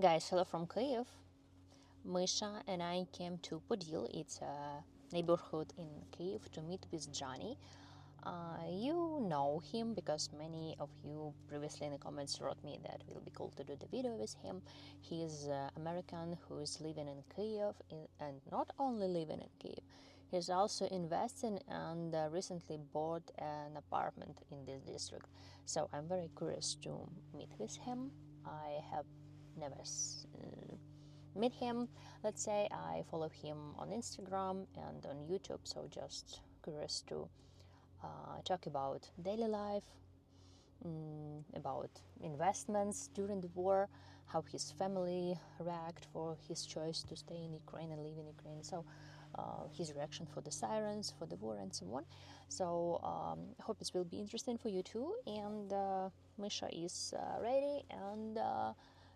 Guys, hello from Kyiv. Misha and I came to Podil. It's a neighborhood in Kyiv to meet with Johnny. You know him because many of you previously in the comments wrote me that it will be cool to do the video with him. He is an American who is living in Kyiv and not only living in Kyiv. He's also investing and recently bought an apartment in this district. So I'm very curious to meet with him. I have never met him. Let's say I follow him on Instagram and on YouTube, so just curious to talk about daily life, about investments during the war, how his family react for his choice to stay in Ukraine and live in Ukraine. So his reaction for the Sirens, for the war, and so on. So I hope this will be interesting for you too. And Misha is ready, and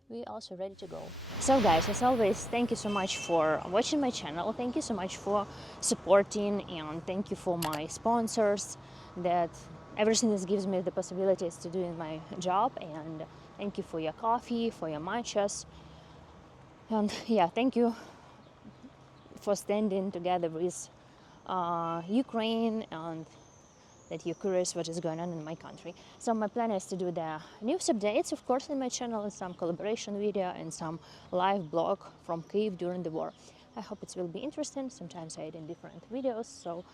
we're also ready to go. So guys, as always, thank you so much for watching my channel. Thank you so much for supporting, and thank you for my sponsors. That everything this gives me the possibilities to doing my job. And thank you for your coffee, for your matchas, and yeah, thank you for standing together with Ukraine, and that you're curious what is going on in my country. So my plan is to do the news updates, of course, in my channel, and some collaboration video and some live blog from Kyiv during the war. I hope it will be interesting. Sometimes I edit different videos, so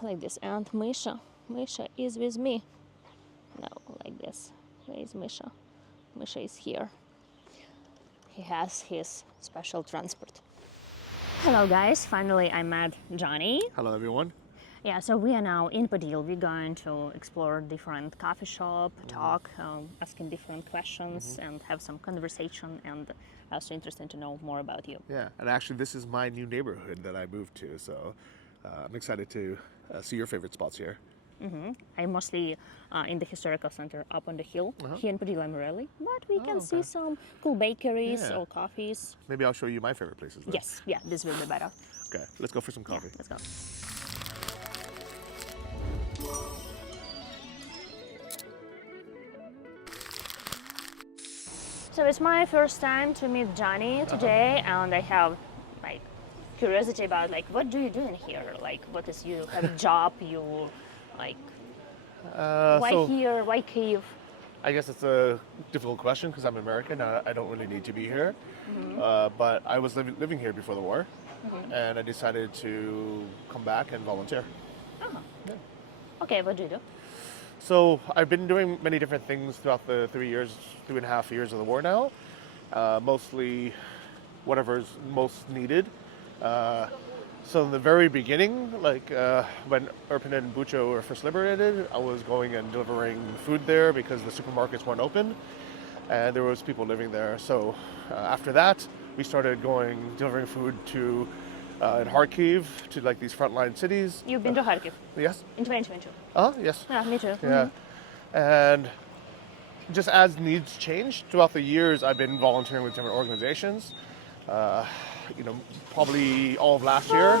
like this. And Misha is with me. No, like this. Where is Misha? Misha is here. He has his special transport. Hello guys, finally I met Johnny. Hello everyone. Yeah, so we are now in Podil. We're going to explore different coffee shop, talk, asking different questions, and have some conversation, and also interesting to know more about you. Yeah, and actually this is my new neighborhood that I moved to, so I'm excited to see your favorite spots here. I'm mostly in the historical center up on the hill. Here in Podil I'm rarely, but we can see some cool bakeries or coffees. Maybe I'll show you my favorite places then. Yes, yeah, this will be better. Okay, let's go for some coffee. Let's go. So it's my first time to meet Johnny today, and I have like curiosity about like what do you do in here? Like what is you have a job? You like why so here? Why Kyiv? I guess it's a difficult question because I'm American. I don't really need to be here, but I was living here before the war, and I decided to come back and volunteer. Okay, what do you do? So I've been doing many different things throughout the 3.5 years of the war now. Mostly whatever's most needed. So in the very beginning, like when Irpin and Bucha were first liberated, I was going and delivering food there because the supermarkets weren't open, and there was people living there. So after that, we started delivering food to in Kyiv, to like these frontline cities. You've been to Kharkiv Yes. in 2022. Yes. Yeah, me too. Yeah. And just as needs change throughout the years, I've been volunteering with different organizations. Probably all of last year,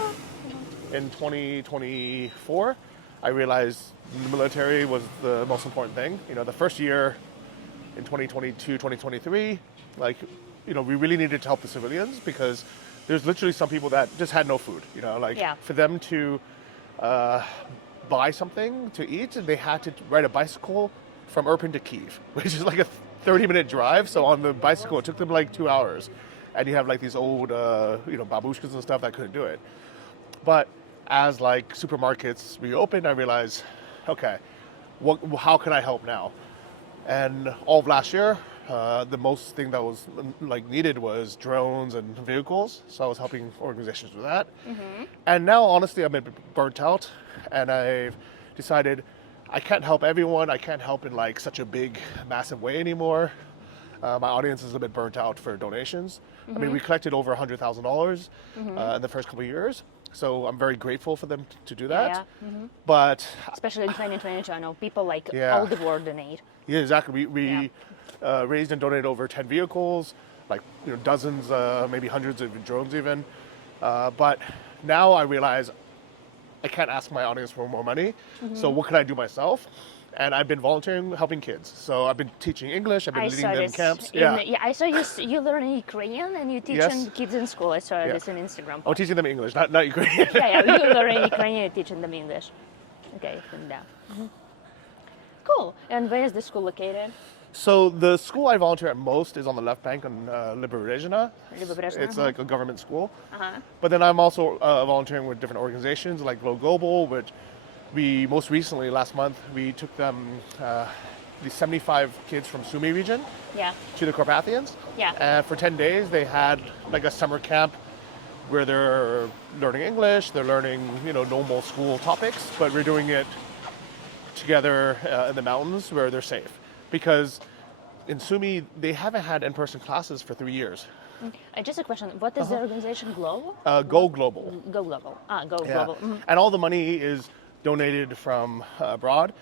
in 2024, I realized the military was the most important thing. The first year in 2022, 2023, we really needed to help the civilians because there's literally some people that just had no food. For them to buy something to eat, they had to ride a bicycle from Irpin to Kyiv, which is like a 30-minute drive. So on the bicycle, it took them like 2 hours. And you have like these old, babushkas and stuff that couldn't do it. But as like supermarkets reopened, I realized, okay, how can I help now? And all of last year, the most thing that was like needed was drones and vehicles. So I was helping organizations with that. And now, honestly, I'm a bit burnt out, and I've decided I can't help everyone. I can't help in like such a big, massive way anymore. My audience is a bit burnt out for donations. I mean, we collected over $100,000 in the first couple of years. So I'm very grateful for them to do that. But especially in 2022, I know people like all the war donate. Yeah, exactly. We raised and donated over 10 vehicles, like dozens, maybe hundreds of drones even. But now I realize I can't ask my audience for more money. So what can I do myself? and I've been volunteering, helping kids. So I've been teaching English. I've been I leading saw them this. camps. I saw you learn Ukrainian and you teach Yes. kids in school. I saw this on Instagram. I'm teaching them English, not Ukrainian. Yeah, you learn Ukrainian, you're teaching them English. Okay, yeah. Cool. And where is the school located? So the school I volunteer at most is on the left bank on Liberezhina. Liberezhina, It's like a government school. Uh-huh. But then I'm also volunteering with different organizations like Glow Global, which we most recently, last month, we took them, the 75 kids from Sumy region Yeah. to the Carpathians. Yeah. And for 10 days, they had like a summer camp where they're learning English, they're learning, normal school topics, but we're doing it together in the mountains where they're safe. Because in Sumy, they haven't had in-person classes for 3 years. Just a question. What is the organization Global? Go Global. Go Global. Go Yeah. Global. And all the money is donated from abroad.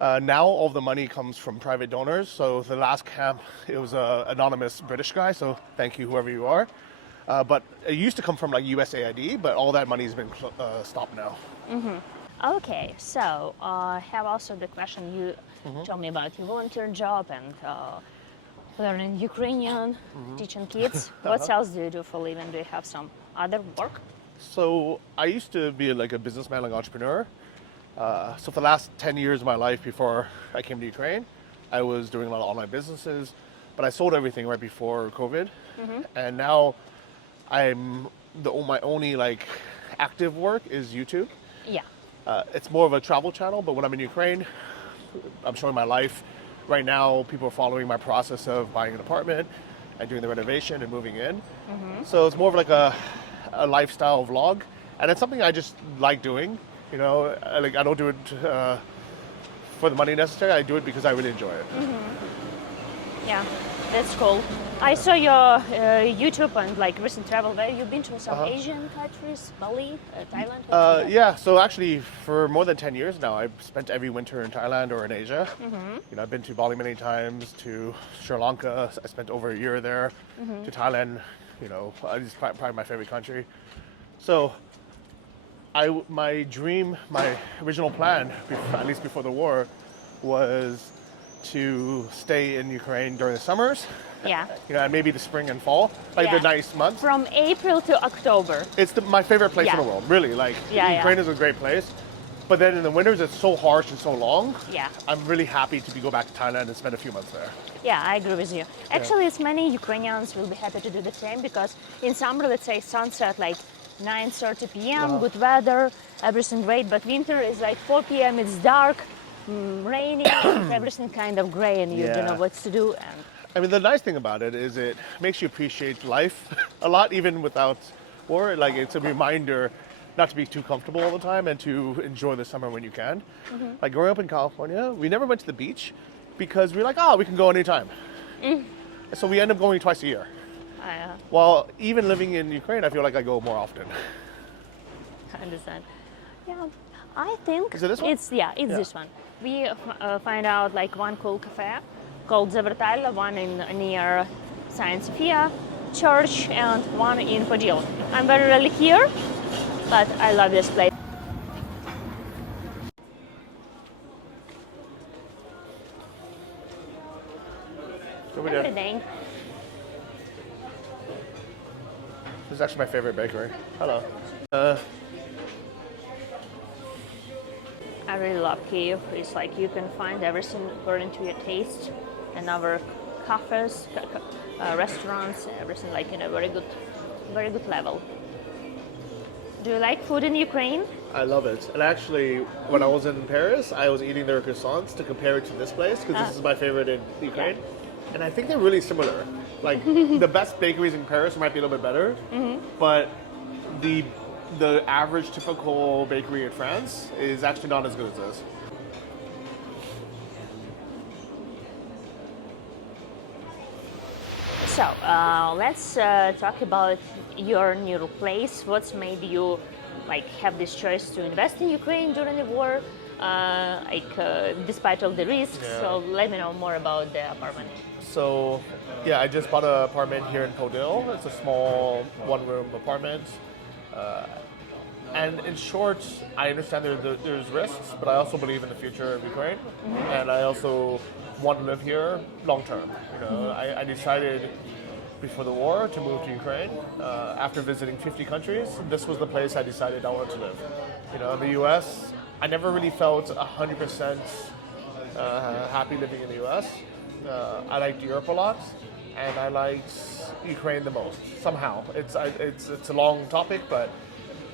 Now all the money comes from private donors. So the last camp, it was an anonymous British guy. So thank you, whoever you are. But it used to come from like USAID, but all that money has been stopped now. Okay, so I have also the question you told me about your volunteer job and learning Ukrainian, teaching kids. What else do you do for a living? Do you have some other work? So I used to be like a businessman, like entrepreneur. So for the last 10 years of my life before I came to Ukraine, I was doing a lot of online businesses, but I sold everything right before COVID. And now my only like active work is YouTube. Yeah. It's more of a travel channel, but when I'm in Ukraine, I'm showing my life. Right now, people are following my process of buying an apartment and doing the renovation and moving in. So it's more of like a lifestyle vlog, and it's something I just like doing. I don't do it for the money necessary. I do it because I really enjoy it. Yeah, that's cool. I saw your YouTube and like recent travel. Where you've been to some Asian countries, Bali, Thailand. Yeah, so actually for more than 10 years now, I've spent every winter in Thailand or in Asia. I've been to Bali many times, to Sri Lanka. I spent over a year there. To Thailand, it's probably my favorite country. So my dream, my original plan, at least before the war, was to stay in Ukraine during the summers. Yeah. And maybe the spring and fall, like the nice months. From April to October. It's my favorite place in the world, really. Like, Ukraine is a great place. But then in the winters, it's so harsh and so long. Yeah. I'm really happy to go back to Thailand and spend a few months there. Yeah, I agree with you. Actually, it's many Ukrainians will be happy to do the same because in summer, let's say sunset like 9:30 p.m., good weather, everything great. But winter is like 4 p.m., it's dark, rainy, everything kind of gray and you don't know what to do. And I mean, the nice thing about it is it makes you appreciate life a lot, even without war. Like, it's a reminder not to be too comfortable all the time and to enjoy the summer when you can. Like, growing up in California, we never went to the beach because we're like, we can go anytime. So we end up going twice a year. While even living in Ukraine, I feel like I go more often. I understand. Yeah, I think Is it this one? It's this one. We find out like one cool cafe called Zavertala, one near Science Sophia Church and one in Podil. I'm very rarely here, but I love this place. Everything. This is actually my favorite bakery. Hello. I really love Kyiv. It's like you can find everything according to your taste, and our cafes, restaurants, everything like in a very good level. Do you like food in Ukraine? I love it. And actually, when I was in Paris, I was eating their croissants to compare it to this place because this is my favorite in Ukraine. And I think they're really similar. Like, the best bakeries in Paris might be a little bit better, but the average typical bakery in France is actually not as good as this. So let's talk about your new place. What's made you like have this choice to invest in Ukraine during the war, despite all the risks? So let me know more about the apartment. So, I just bought an apartment here in Podil. It's a small one-room apartment. And in short, I understand there's risks, but I also believe in the future of Ukraine, and I also want to live here long term. I decided before the war to move to Ukraine. After visiting 50 countries, this was the place I decided I wanted to live. In the U.S., I never really felt 100% happy living in the U.S. I liked Europe a lot, and I liked Ukraine the most. Somehow, it's a long topic, but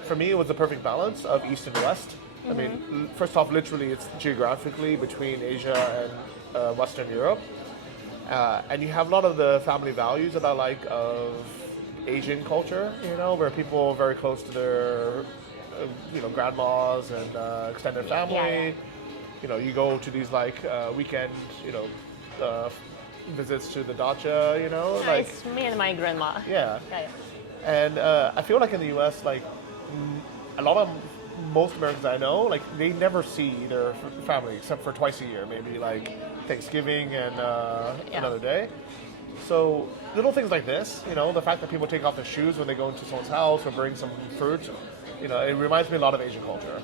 for me, it was the perfect balance of East and West. I mean, first off, literally, it's geographically between Asia and Western Europe. And you have a lot of the family values that I like of Asian culture, where people are very close to their, grandmas and extended family. Yeah. You go to these weekend, visits to the dacha, It's me and my grandma. Yeah. Yeah. And I feel like in the U.S., a lot of most Americans I know, they never see their family except for twice a year, maybe Thanksgiving and another day. So little things like this, the fact that people take off their shoes when they go into someone's house or bring some fruit, it reminds me a lot of Asian culture.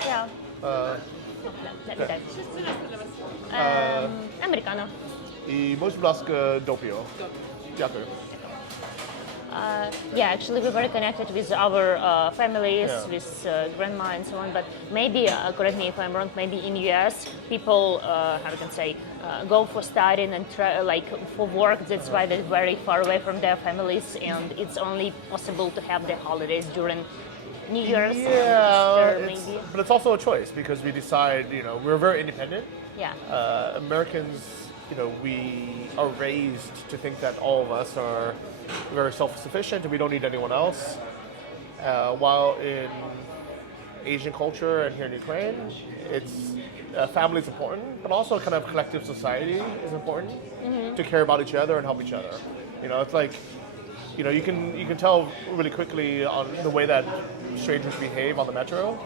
Yeah. Americano. I можешь, будь ласка, допио? Дякую. Yeah, actually we're very connected with our families, Yeah. with grandma and so on, but maybe, correct me if I'm wrong, maybe in US people, how you can say, go for studying and for work, that's why they're very far away from their families, and it's only possible to have the holidays during New Year's and Easter, maybe. But it's also a choice because we decide, we're very independent. Yeah. Americans, we are raised to think that all of us are very self-sufficient and we don't need anyone else. While in Asian culture and here in Ukraine, it's family is important, but also kind of collective society is important to care about each other and help each other. It's like, you can tell really quickly on the way that strangers behave on the metro.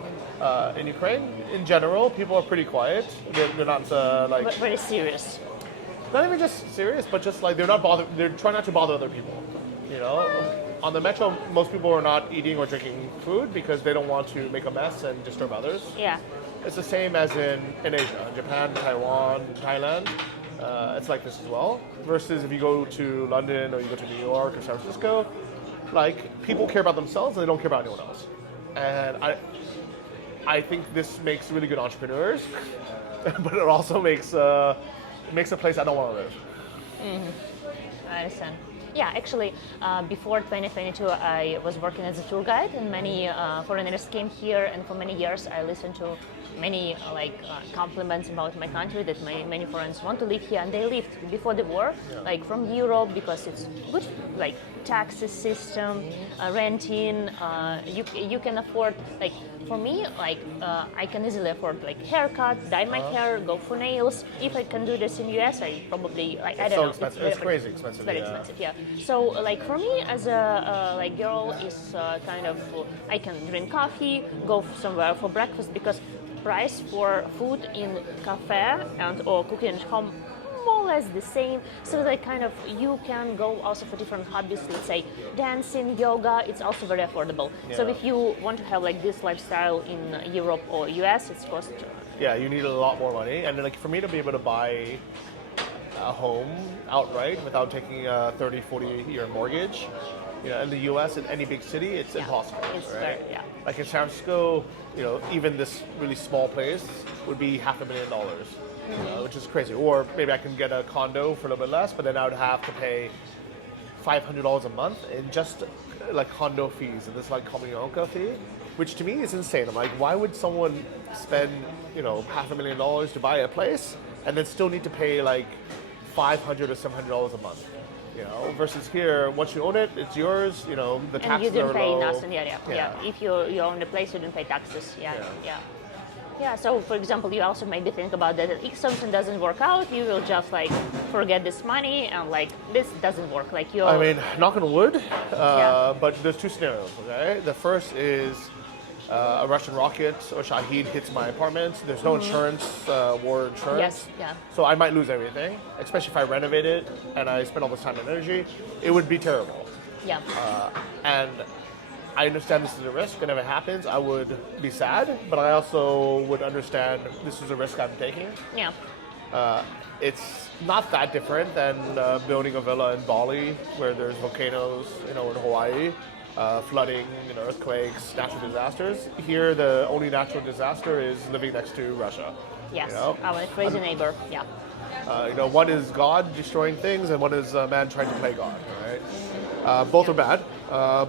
In Ukraine, in general, people are pretty quiet. They're not But very serious. not even just serious, but just they're not bothered. They're trying not to bother other people. On the metro, most people are not eating or drinking food because they don't want to make a mess and disturb others. Yeah. It's the same as in Asia, Japan, Taiwan, Thailand. It's like this as well. Versus if you go to London or you go to New York or San Francisco, people care about themselves and they don't care about anyone else. And I think this makes really good entrepreneurs, but it also makes a place I don't want to live. I understand. Yeah, actually, before 2022, I was working as a tour guide, and many foreigners came here, and for many years I listened to many compliments about my country, that many foreigners want to live here, and they lived before the war, from Europe, because it's good, taxes system, renting, you can afford, for me, I can easily afford haircut, dye my hair, go for nails. If I can do this in US, I probably, I don't know. Expensive. It's crazy expensive. It's very expensive, yeah. So, for me as a girl, is kind of, I can drink coffee, go somewhere for breakfast, because price for food in cafe and or cooking at home more or less the same. So you can go also for different hobbies, let's say dancing, yoga, it's also very affordable. Yeah. So if you want to have this lifestyle in Europe or US, it's cost. Yeah, you need a lot more money. And for me to be able to buy a home outright without taking a 30, 40-year mortgage, in the US, in any big city, it's impossible. It's right? very, in San Francisco, even this really small place would be $500,000, which is crazy. Or maybe I can get a condo for a little bit less, but then I would have to pay $500 a month in just condo fees and this comunionka fee, which to me is insane. I'm like, why would someone spend $500,000 to buy a place and then still need to pay $500 or $700 a month? Versus here, once you own it, it's yours. The taxes are low. And you didn't pay nothing. Yeah. If you own the place, you didn't pay taxes. Yeah. So, for example, you also maybe think about that. If something doesn't work out, you will just forget this money and this doesn't work. I mean, knock on wood. But there's two scenarios. Okay, the first is a Russian rocket or Shahid hits my apartment. There's no insurance, war insurance. Yes, yeah. So I might lose everything, especially if I renovate it and I spend all this time and energy. It would be terrible. Yeah. And I understand this is a risk, and if it happens, I would be sad, but I also would understand this is a risk I'm taking. Yeah. It's not that different than building a villa in Bali, where there's volcanoes, in Hawaii, flooding, earthquakes, natural disasters. Here, the only natural disaster is living next to Russia. Yes, our crazy neighbor. Yeah. One is God destroying things, and one is man trying to play God. Right? Both are bad,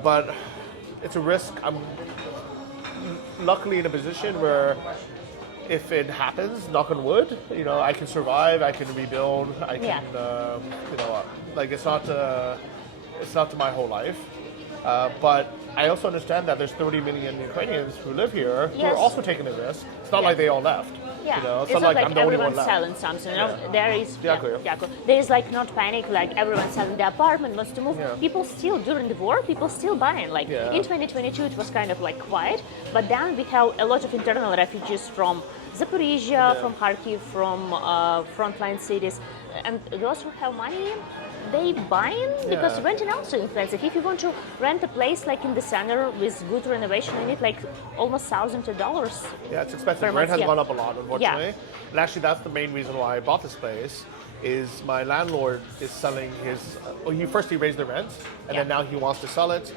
but it's a risk. I'm luckily in a position where, if it happens, knock on wood, I can survive. I can rebuild. I can, it's not to my whole life. But I also understand that there's 30 million Ukrainians who live here who are also taking the risk. It's not like they all left. Yeah, it's not like I'm the only one everyone's left. selling something. There is Exactly. there is like not panic, like everyone's selling the apartment, wants to move. Yeah. People still during the war, people still buying. Like in 2022, it was kind of like quiet, but then we have a lot of internal refugees from Zaporizhia, from Kharkiv, from frontline cities, and those who have money, they buying because renting also expensive. If you want to rent a place like in the center with good renovation, you need like almost $1,000. Yeah, it's expensive. Rent has gone up a lot, unfortunately. And actually, that's the main reason why I bought this place. Is my landlord is selling his. He raised the rent, and then now he wants to sell it,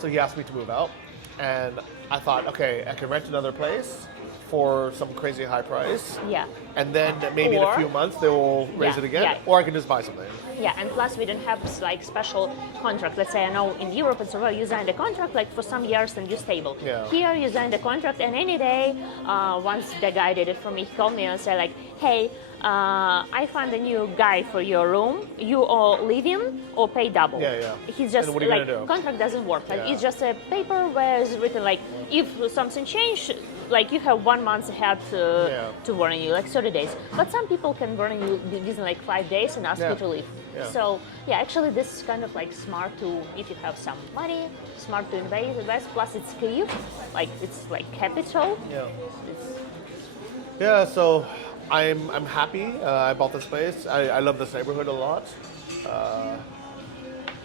so he asked me to move out, and I thought, okay, I can rent another place for some crazy high price. Yeah. And then maybe in a few months they will raise it again, or I can just buy something. Yeah, and plus we don't have like special contract. Let's say I know in Europe and so on, you sign the contract like for some years and you're stable. Yeah. Here you sign the contract, and any day, once the guy did it for me, he called me and said like, hey, I found a new guy for your room. You all live in or pay double. Yeah. He's just And what are you like gonna do? contract doesn't work. Like it's just a paper where it's written like if something changed, like you have 1 month ahead to warn you, like 30 days. But some people can warn you within like 5 days and ask you to leave. Yeah. So actually this is kind of like smart to, if you have some money, smart to invest. Plus it's Kyiv, like it's like capital. Yeah. So I'm happy. I bought this place. I love this neighborhood a lot.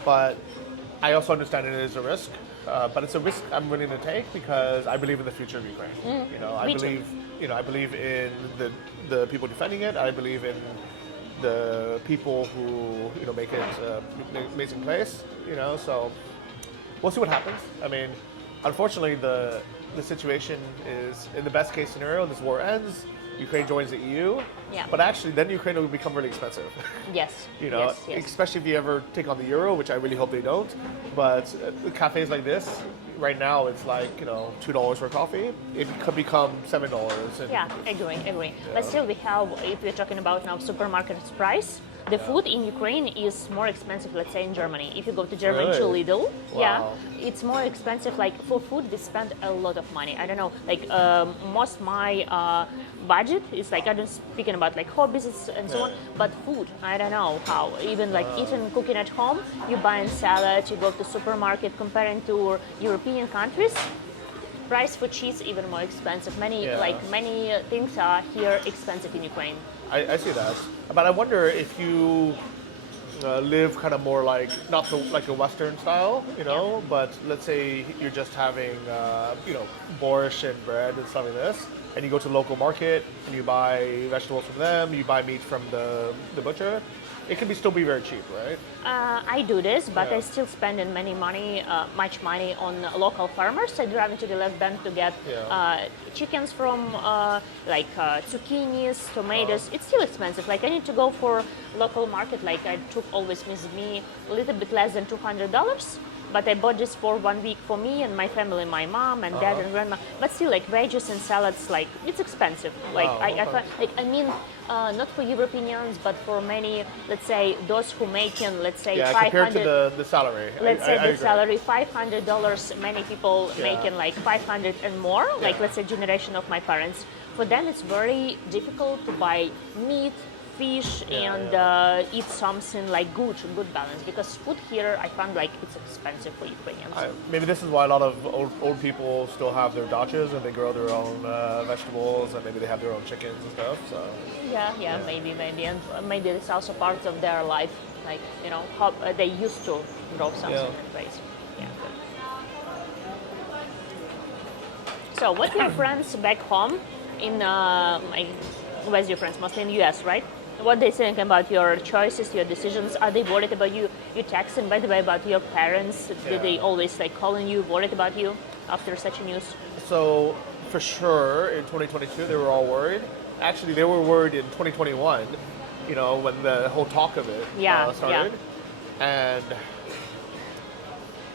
But I also understand it is a risk. But it's a risk I'm willing to take because I believe in the future of Ukraine. I believe in the people defending it. I believe in the people who make it an amazing place. So we'll see what happens. I mean, unfortunately, the situation is, in the best case scenario, this war ends. Ukraine joins the EU, but actually then Ukraine will become really expensive. Yes. Yes. Especially if you ever take on the euro, which I really hope they don't. But cafes like this, right now it's like $2 for coffee. It could become $7. Agree. But still, we have, if we're talking about now supermarket's price, the food in Ukraine is more expensive, let's say in Germany. If you go to Germany to Lidl, it's more expensive. Like for food, we spend a lot of money. I don't know, like most my budget is like, I'm just speaking about like hobbies and so on, but food, I don't know how. Even like eating, cooking at home, you buying salad, you go to supermarket, comparing to European countries, price for cheese even more expensive. Many things are here expensive in Ukraine. I see that, but I wonder if you live kind of more like not like a Western style, but let's say you're just having borscht and bread and stuff like this, and you go to the local market and you buy vegetables from them, you buy meat from the butcher. It can still be very cheap, right? I do this, but I still spend much money on local farmers. I drive to the left bank to get chickens from zucchinis, tomatoes. It's still expensive. Like I need to go for local market. Like I took always with me a little bit less than $200. But I bought this for 1 week for me and my family, my mom and dad and grandma. But still, like veggies and salads, like it's expensive. Like not for Europeans, but for many, let's say those who making, let's say, compared to the salary. Let's say the salary $500. Many people making like 500 and more. Like let's say generation of my parents. For them, it's very difficult to buy meat, fish and eat something like good balance, because food here I found like it's expensive for Ukrainians. Maybe this is why a lot of old people still have their dachas and they grow their own vegetables, and maybe they have their own chickens and stuff. So maybe, and maybe it's also part of their life, like how they used to grow something in place. So what your friends back home in, where's your friends? Mostly in the US, right? What they think about your choices, your decisions? Are they worried about you? You texting, by the way, about your parents? Did they always like calling you, worried about you after such a news? So for sure, in 2022, they were all worried. Actually, they were worried in 2021, you know, when the whole talk of it started. And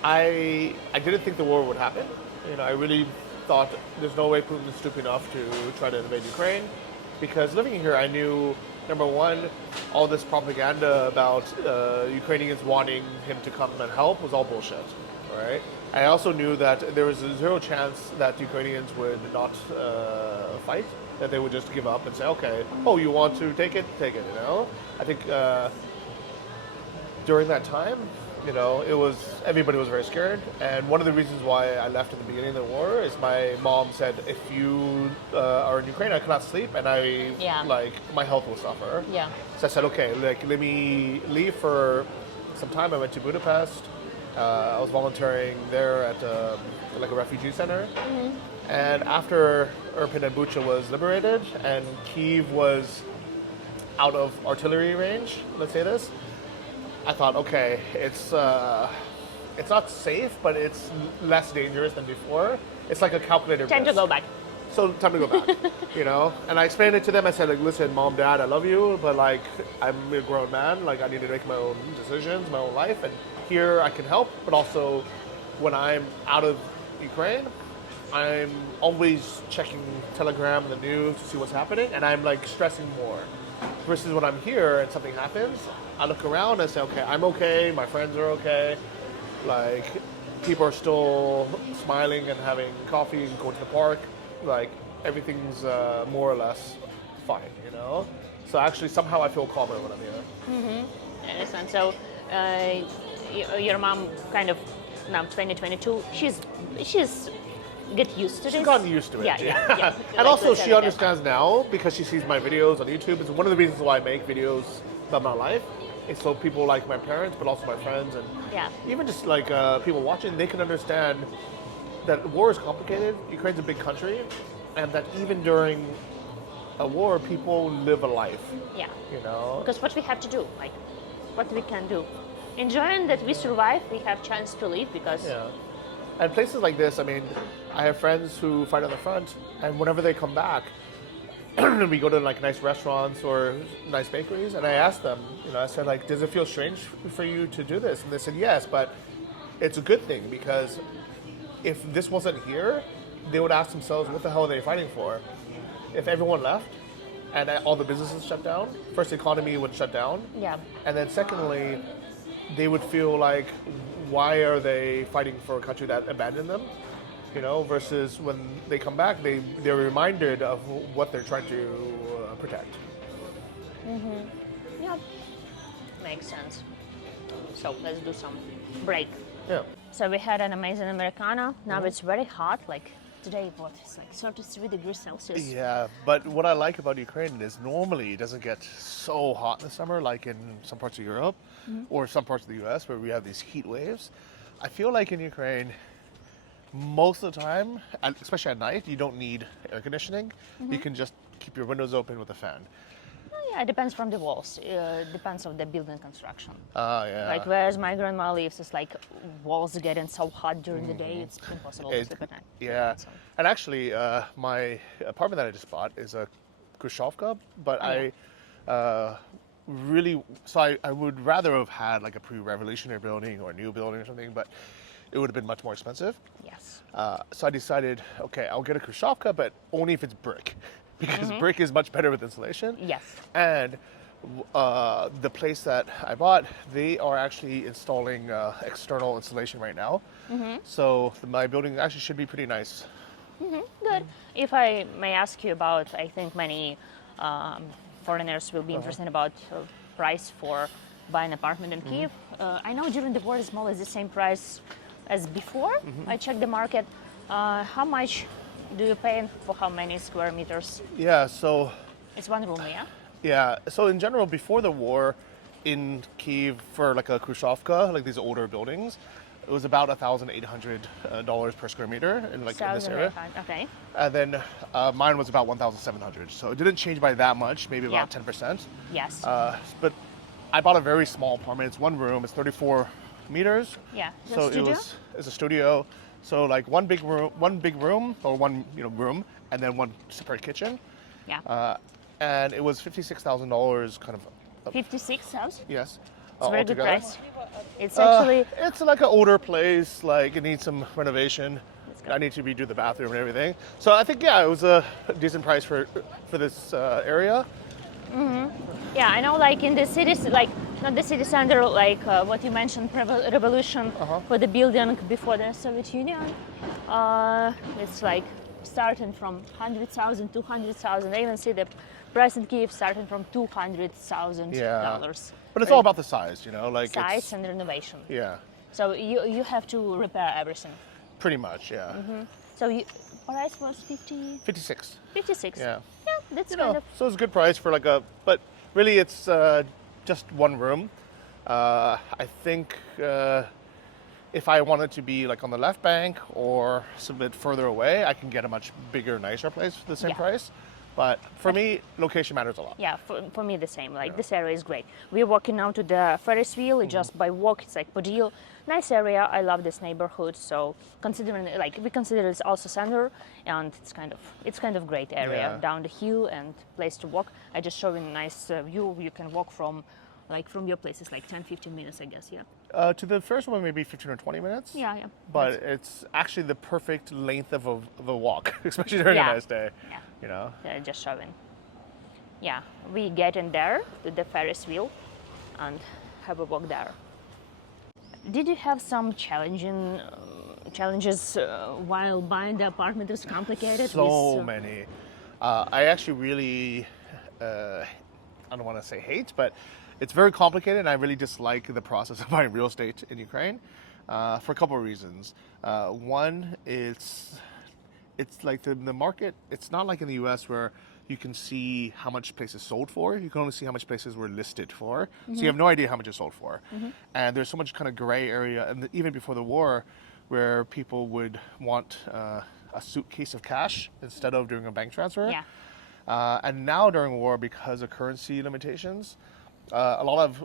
I didn't think the war would happen. You know, I really thought there's no way Putin is stupid enough to try to invade Ukraine. Because living here, I knew, number one, all this propaganda about Ukrainians wanting him to come and help was all bullshit, right? I also knew that there was a zero chance that Ukrainians would not fight, that they would just give up and say, okay, oh, you want to take it, you know? I think during that time, you know, everybody was very scared. And one of the reasons why I left in the beginning of the war is my mom said, if you are in Ukraine, I cannot sleep, and my health will suffer. Yeah. So I said, okay, let me leave for some time. I went to Budapest. I was volunteering there at a refugee center. Mm-hmm. And after Irpin and Bucha was liberated and Kyiv was out of artillery range, let's say this, I thought, okay, it's not safe, but it's less dangerous than before. It's like a calculated risk. Time to go back. So time to go back, you know? And I explained it to them. I said, like, listen, Mom, Dad, I love you, but like, I'm a grown man. Like, I need to make my own decisions, my own life. And here I can help, but also when I'm out of Ukraine, I'm always checking Telegram and the news to see what's happening, and I'm like stressing more. Versus when I'm here and something happens, I look around and say, okay, I'm okay, my friends are okay, like people are still smiling and having coffee and going to the park, like everything's more or less fine, you know? So actually somehow I feel calmer when I'm here. Mm-hmm. I understand. So your mom kind of, now 2022, she's get used to this? She's gotten used to it. Yeah. And also she understands now because she sees my videos on YouTube. It's one of the reasons why I make videos about my life. It's so people like my parents, but also my friends, and even just like people watching, they can understand that war is complicated. Ukraine's a big country, and that even during a war, people live a life. Yeah. You know? Because what we have to do, like, what we can do. Enjoying that we survive, we have chance to live because... Yeah. And places like this, I mean, I have friends who fight on the front, and whenever they come back, we go to like nice restaurants or nice bakeries, and I ask them, you know, I said, like, does it feel strange for you to do this? And they said, yes, but it's a good thing, because if this wasn't here, they would ask themselves, what the hell are they fighting for? If everyone left and all the businesses shut down, first the economy would shut down, and then secondly, they would feel like, why are they fighting for a country that abandoned them? You know, versus when they come back, they're reminded of what they're trying to protect. Mm-hmm. Yeah, makes sense. So let's do some break. Yeah. So we had an amazing Americano. Now it's very hot. Like today, what? It's like 33 degrees Celsius. Yeah, but what I like about Ukraine is normally it doesn't get so hot in the summer like in some parts of Europe or some parts of the US where we have these heat waves. I feel like in Ukraine, most of the time, especially at night, you don't need air conditioning. You can just keep your windows open with a fan. Yeah, it depends from the walls. Depends on the building construction. Yeah. Like whereas my grandma lives, it's like walls getting so hot during the day, it's impossible to sleep at night. Yeah, So. and actually, my apartment that I just bought is a Khrushchevka, but I would rather have had like a pre-revolutionary building or a new building or something, but it would have been much more expensive. Yes. So I decided, okay, I'll get a Khrushchevka, but only if it's brick, because brick is much better with insulation. Yes. And the place that I bought, they are actually installing external insulation right now. So my building actually should be pretty nice. Good. If I may ask you about, I think many foreigners will be interested about price for buying an apartment in Kyiv. I know during the war it's more or less the same price as before. I checked the market. How much do you pay for how many square meters? Yeah, so... It's one room, yeah? Yeah, so in general, before the war in Kyiv for like a Khrushchevka, like these older buildings, it was about $1,800 per square meter in like in this area. Okay. And then mine was about 1,700. So it didn't change by that much, maybe about 10%. Yes. But I bought a very small apartment. It's one room. It's 34 meters. Yeah. So it's a studio. So like one big room or one room, and then one separate kitchen. Yeah. And it was $56,000 kind of. 56,000? Yes. It's a very good altogether. price. It's actually... It's like an older place, like it needs some renovation. I need to redo the bathroom and everything. So I think, it was a decent price for this area. Yeah, I know, like in the cities, like not the city center, like what you mentioned, revolution for the building before the Soviet Union. It's like starting from 100,000, 200,000. I even see the price in Kyiv starting from $200,000. But it's all about the size, like size and renovation. Yeah. So you have to repair everything. Pretty much, yeah. So price was 56. 56. Yeah. Yeah, that's kind of. So it's a good price for but really it's just one room. I think if I wanted to be like on the left bank or a bit further away, I can get a much bigger, nicer place for the same price. But for me, location matters a lot. Yeah, for me the same. Like this area is great. We're walking now to the Ferris wheel. Just by walk, it's like Podil. Nice area. I love this neighborhood. So considering we consider it's also center, and it's kind of great area down the hill and place to walk. I just show you a nice view. You can walk from your place. It's like 10-15 minutes, I guess. Yeah. To the first one, maybe 15 or 20 minutes. Yeah, yeah. But it's actually the perfect length of a walk, especially during a nice day. Yeah. Just showing. Yeah, we get in there to the Ferris wheel and have a walk there. Did you have some challenges while buying the apartment? It was complicated. So many. I actually really, I don't want to say hate, but it's very complicated, and I really dislike the process of buying real estate in Ukraine for a couple of reasons. One, it's like the market, it's not like in the US where you can see how much places sold for. You can only see how much places were listed for. So you have no idea how much it's sold for. And there's so much kind of gray area, and even before the war, where people would want a suitcase of cash instead of doing a bank transfer. Yeah. And now during war, because of currency limitations, a lot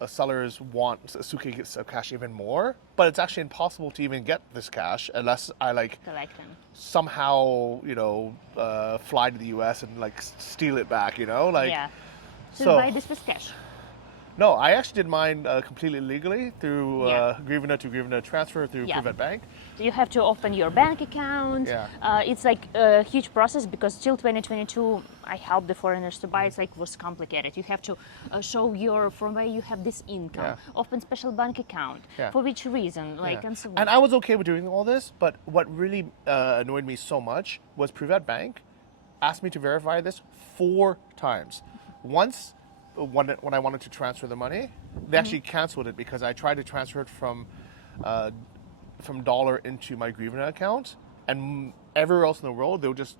of sellers want a suitcase of cash even more, but it's actually impossible to even get this cash unless I somehow fly to the US and steal it back. Yeah. So you buy this with cash? No, I actually did mine completely legally through Hryvnia to Hryvnia transfer through Privat Bank. You have to open your bank account. Yeah. It's like a huge process because till 2022, I helped the foreigners to buy. It's was complicated. You have to show from where you have this income, open special bank account, for which reason, and so on. And I was okay with doing all this, but what really annoyed me so much was Privat Bank asked me to verify this 4 times. Once, when I wanted to transfer the money, they actually canceled it because I tried to transfer it from dollar into my Hryvnia account, and everywhere else in the world they'll just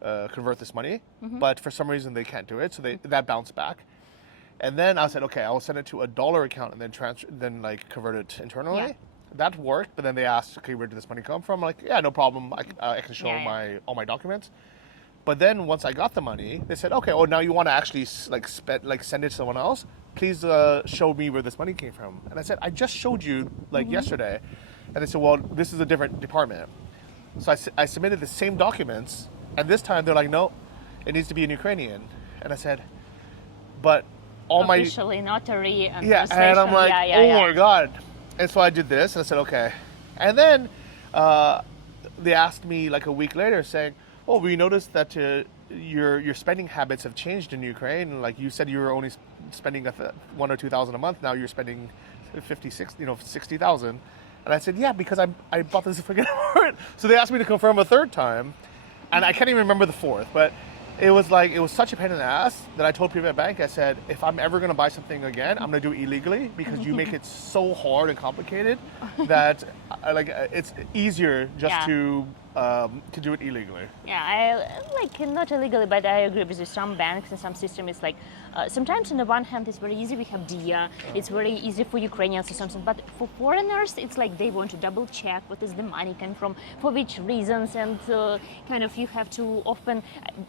convert this money, but for some reason they can't do it, so that bounced back. And then I said, okay, I'll send it to a dollar account and then convert it internally. Yeah. That worked, but then they asked, okay, where did this money come from? I'm like, yeah, no problem. I can show all my documents. But then once I got the money, they said, okay, now you want to actually send it to someone else? Please show me where this money came from. And I said, I just showed you yesterday. And they said, well, this is a different department. So I submitted the same documents, and this time they're like, no, it needs to be in Ukrainian. And I said, but all officially notary and translation. And I'm like, my God. And so I did this, and I said, okay. And then they asked me a week later saying, oh, we noticed that your spending habits have changed in Ukraine. Like you said, you were only spending $1,000 or $2,000 a month. Now you're spending 60,000. And I said, yeah, because I bought this freaking apartment. So they asked me to confirm a 3rd time, and I can't even remember the 4th. But it was such a pain in the ass that I told Privat Bank, I said, if I'm ever going to buy something again, I'm going to do it illegally because you make it so hard and complicated that it's easier just to to do it illegally. Yeah, I like not illegally, but I agree with you. Some banks and some system is like sometimes on the one hand it's very easy. We have DIA. It's very easy for Ukrainians or something, but for foreigners it's like they want to double check what is the money come from, for which reasons, and kind of you have to often.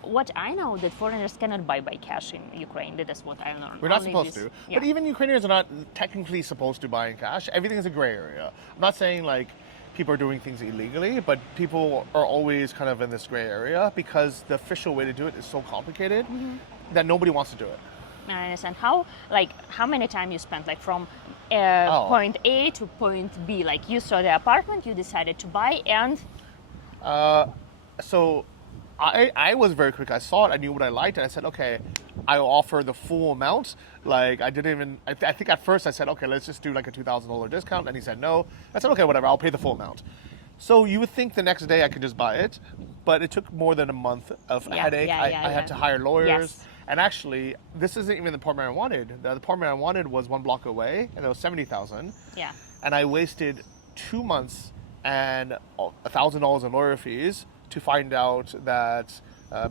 What I know that foreigners cannot buy by cash in Ukraine. That is what I learned. We're not Only supposed this- to, yeah. but even Ukrainians are not technically supposed to buy in cash. Everything is a gray area. I'm not saying like people are doing things illegally, but people are always kind of in this gray area because the official way to do it is so complicated that nobody wants to do it. I understand. How many time you spent like from point A to point B? Like you saw the apartment, you decided to buy, and So I was very quick. I saw it, I knew what I liked, and I said, okay, I'll offer the full amount. Like I didn't even, I think at first I said, okay, let's just do like a $2,000 discount. And he said, no. I said, okay, whatever, I'll pay the full amount. So you would think the next day I could just buy it, but it took more than a month of headache. I had to hire lawyers. Yes. And actually, this isn't even the apartment I wanted. The apartment I wanted was 1 block away, and it was $70,000. yeah. And I wasted 2 months and $1,000 in lawyer fees to find out that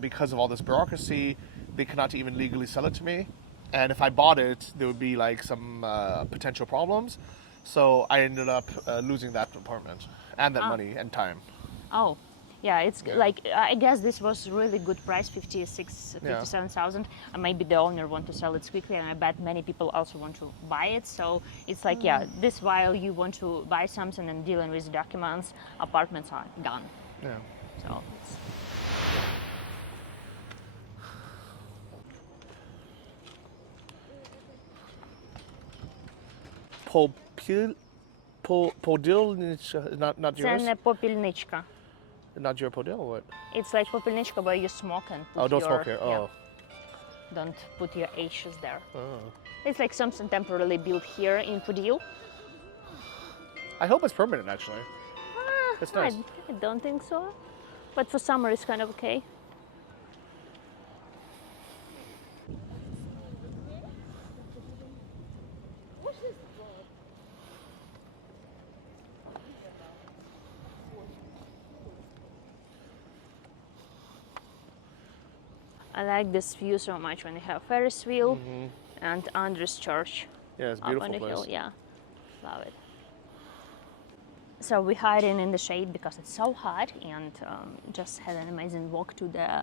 because of all this bureaucracy, they cannot even legally sell it to me. And if I bought it, there would be like some potential problems. So I ended up losing that apartment and that money and time. Oh, yeah. It's like I guess this was really good price, 57,000. And maybe the owner want to sell it quickly, and I bet many people also want to buy it. So it's like this while you want to buy something and dealing with documents, apartments are gone. Yeah. So it's, Podilnich, not це yours? не попільничка. Not your podil, what? It's like попільничка where you smoke and put Oh, don't your, smoke here. Oh. Don't put your ashes there. Oh. It's like something temporarily built here in Podil. I hope it's permanent, actually. It's nice. I don't think so. But for summer it's kind of okay. I like this view so much when you have Ferris wheel and Andrew's church Yeah, it's a up on beautiful the place. hill. Yeah, love it. So we hiding in the shade because it's so hot, and just had an amazing walk to the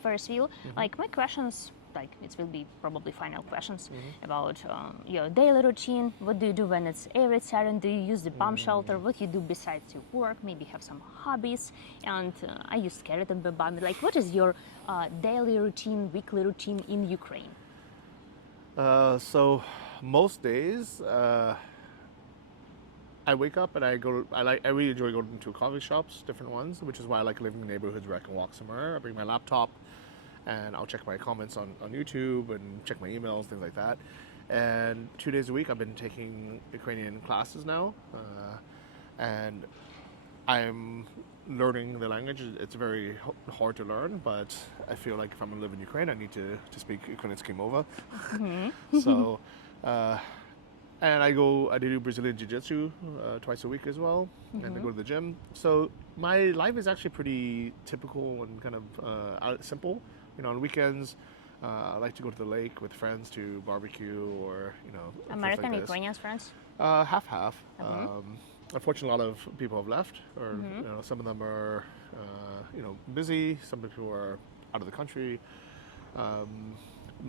Ferris wheel. Like my questions, like it will be probably final questions about your daily routine. What do you do when it's arid siren? Do you use the bomb shelter? What you do besides your work? Maybe have some hobbies. And are you scared of the bomb? Like what is your daily routine, weekly routine in Ukraine? So most days, I wake up and I really enjoy going to coffee shops, different ones, which is why I like living in neighborhoods where I can walk somewhere. I bring my laptop and I'll check my comments on YouTube and check my emails, things like that. And 2 days a week I've been taking Ukrainian classes now, and I'm learning the language. It's very hard to learn, but I feel like if I'm going to live in Ukraine, I need to speak Ukrainianski mova. So, and I do Brazilian Jiu-Jitsu twice a week as well, and I go to the gym. So my life is actually pretty typical and kind of simple. You know, on weekends, I like to go to the lake with friends to barbecue or, you know, things American, like this. Ukrainian friends? Half-half. Unfortunately, a lot of people have left, or you know, some of them are, you know, busy. Some people are out of the country.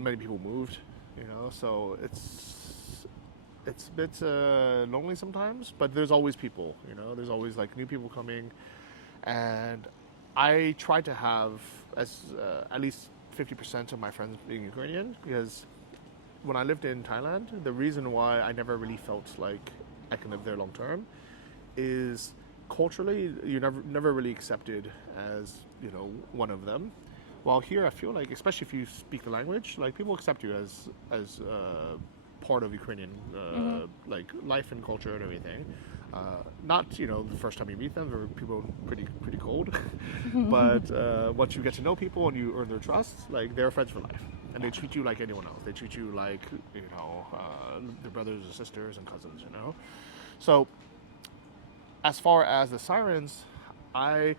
Many people moved, you know, so it's a bit lonely sometimes. But there's always people, you know. There's always like new people coming, and I try to have at least 50% of my friends being Ukrainian, because when I lived in Thailand, the reason why I never really felt like I can live there long term is culturally you're never really accepted as, you know, one of them. While here I feel like, especially if you speak the language, like people accept you as part of Ukrainian like life and culture and everything. Not, you know, the first time you meet them, they're people pretty cold. But once you get to know people and you earn their trust, like they're friends for life, and they treat you like anyone else. They treat you like, you know, their brothers and sisters and cousins, you know. So as far as the Sirens, I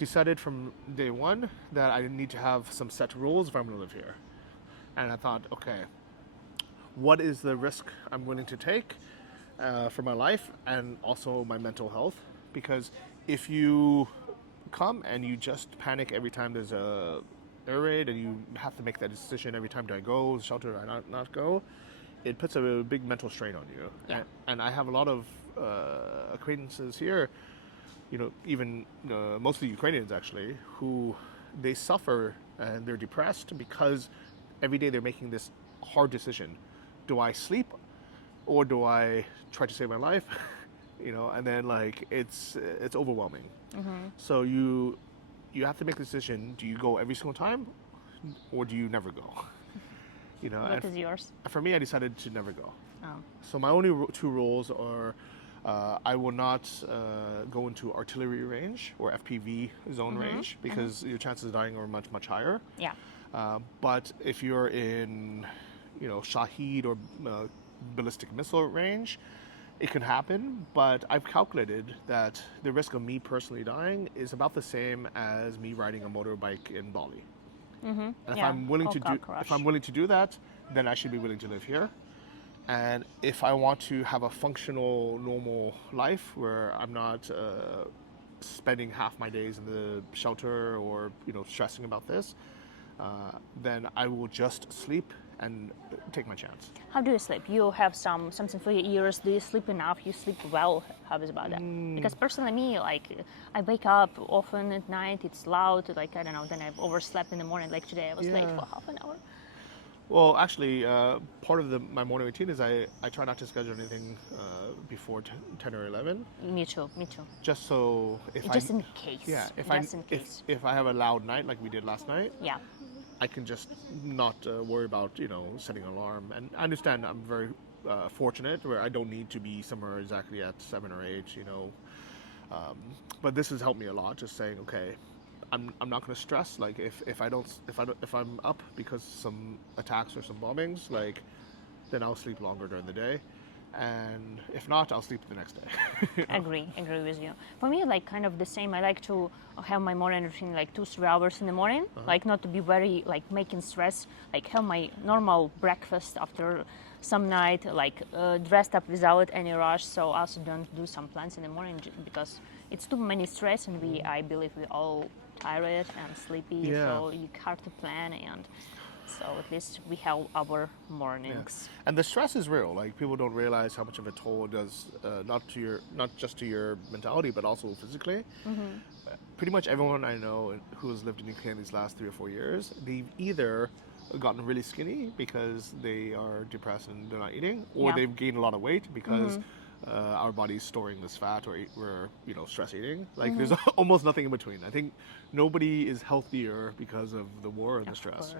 decided from day one that I need to have some set rules if I'm going to live here. And I thought, okay, what is the risk I'm willing to take for my life and also my mental health? Because if you come and you just panic every time there's a air raid and you have to make that decision every time, do I go shelter or not go, it puts a big mental strain on you. Yeah. And I have a lot of acquaintances here, even mostly Ukrainians actually, who they suffer and they're depressed because every day they're making this hard decision. Do I sleep or do I try to save my life? And then it's overwhelming. So you have to make the decision. Do you go every single time or do you never go? What is yours? For me, I decided to never go. Oh. So my only two rules are I will not go into artillery range or FPV zone range because your chances of dying are much, much higher. Yeah. But if you're in, Shahed or ballistic missile range, it can happen. But I've calculated that the risk of me personally dying is about the same as me riding a motorbike in Bali. And if I'm willing to do that, then I should be willing to live here. And if I want to have a functional, normal life where I'm not spending half my days in the shelter or stressing about this, then I will just sleep and take my chance. How do you sleep? You have something for your ears. Do you sleep enough? You sleep well? How is about that? Because personally, me, I wake up often at night. It's loud. I don't know. Then I've overslept in the morning. Like today, I was late for half an hour. Well, actually, part of my morning routine is I try not to schedule anything before 10 or 11. Me too. Just so in case. Yeah, if I have a loud night like we did last night. Yeah. I can just not worry about setting an alarm. And I understand I'm very fortunate where I don't need to be somewhere exactly at 7 or 8. But this has helped me a lot. Just saying, okay, I'm not going to stress. If I'm up because some attacks or some bombings, then I'll sleep longer during the day. And if not, I'll sleep the next day. Agree with you. For me, kind of the same. I like to have my morning routine 2-3 hours in the morning, not to be very making stress. Have my normal breakfast after some night, dressed up without any rush. So also don't do some plans in the morning because it's too many stress, and I believe we all tired and sleepy. Yeah. So you hard to plan and. So at least we have our mornings. Yeah. And the stress is real. People don't realize how much of a toll it does, not just to your mentality, but also physically. Pretty much everyone I know who has lived in Ukraine these last 3 or 4 years, they've either gotten really skinny because they are depressed and they're not eating, or they've gained a lot of weight because our body's storing this fat, or we're stress eating. There's almost nothing in between. I think nobody is healthier because of the war and the stress.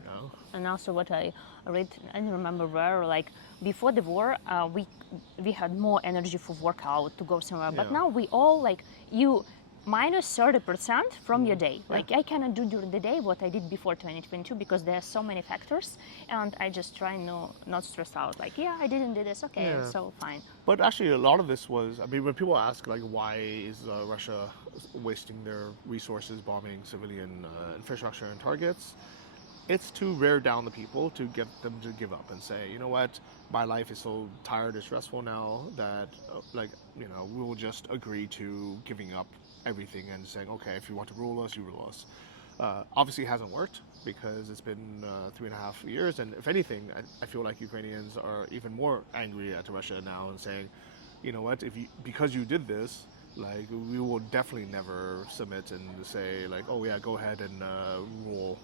And also what I read, I don't remember where, before the war, we had more energy for workout to go somewhere. But now we all you minus 30% from your day. I cannot do during the day what I did before 2022 because there are so many factors, and I just try not stress out. I didn't do this. Okay, so fine. But actually, a lot of this was, when people ask why is Russia wasting their resources bombing civilian infrastructure and targets, it's to wear down the people, to get them to give up and say, you know what, my life is so tired and stressful now that we will just agree to giving up everything and saying, okay, if you want to rule us, you rule us. Obviously, it hasn't worked because it's been 3.5 years, and if anything, I feel like Ukrainians are even more angry at Russia now and saying, you know what, because you did this, we will definitely never submit and say oh yeah, go ahead and rule,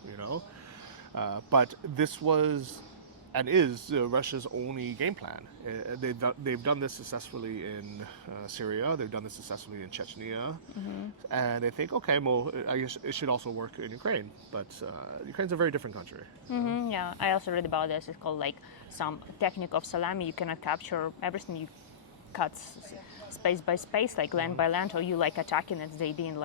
but this was and is Russia's only game plan. They've done this successfully in Syria. They've done this successfully in Chechnya, and they think, okay, well, I guess it should also work in Ukraine. But Ukraine's a very different country. Yeah, I also read about this. It's called some technique of salami. You cannot capture everything. You cut space by space, land by land, or you attacking as they did in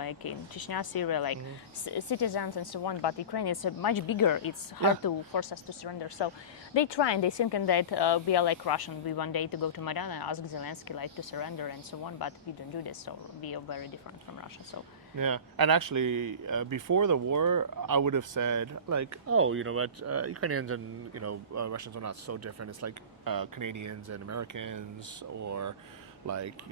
Chechnya, Syria, citizens and so on. But Ukraine is much bigger. It's hard to force us to surrender. So they try and they think that we are Russian. We one day to go to Maidan and ask Zelensky to surrender and so on. But we don't do this. So we are very different from Russia. So Yeah, and actually, before the war, I would have said like, oh, you know what, Ukrainians and Russians are not so different. It's like Canadians and Americans, or like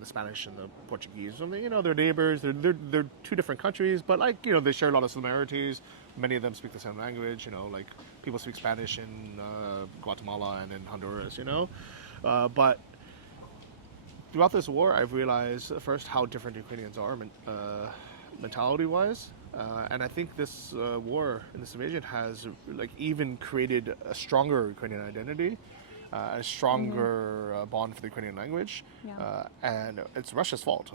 the Spanish and the Portuguese. I mean, they're neighbors. They're two different countries, but like they share a lot of similarities. Many of them speak the same language. Like people speak Spanish in Guatemala and in Honduras. But throughout this war, I've realized first how different Ukrainians are mentality-wise, and I think this war and this invasion has like even created a stronger Ukrainian identity, a stronger bond for the Ukrainian language, Yeah. and it's Russia's fault.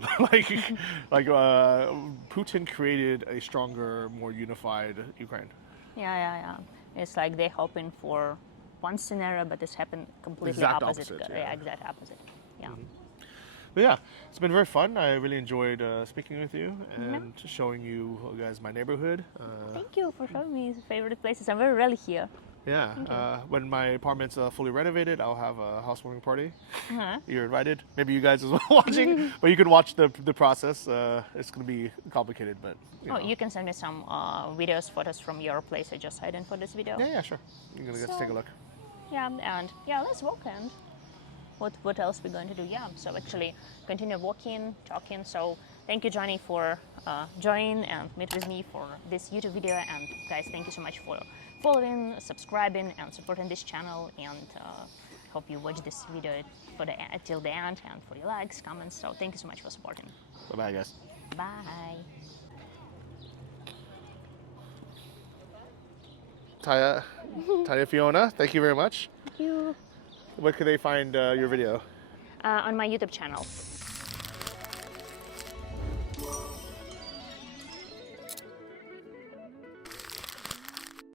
Putin created a stronger, more unified Ukraine. Yeah. It's like they're hoping for one scenario, but it's happened completely Exact opposite. opposite, Yeah, yeah. exact opposite. Yeah. But yeah, it's been very fun. I really enjoyed speaking with you and showing you guys my neighborhood. Thank you for showing me favorite places. I'm very rarely here. Yeah, when my apartment's fully renovated, I'll have a housewarming party. Uh-huh. You're invited. Maybe you guys as well watching, but you can watch the process. It's going to be complicated, but You can send me some videos, photos from your place I just hid in for this video. Yeah, sure. You're going to get to take a look. Yeah, and let's walk and what else we're going to do? Yeah, so actually continue walking, talking. So thank you, Johnny, for joining and meet with me for this YouTube video. And guys, thank you so much for following, subscribing, and supporting this channel. And hope you watch this video till the end and for your likes, comments. So thank you so much for supporting. Bye-bye, guys. Bye. Tanya, Fiona, thank you very much. Thank you. Where could they find your video? On my YouTube channel.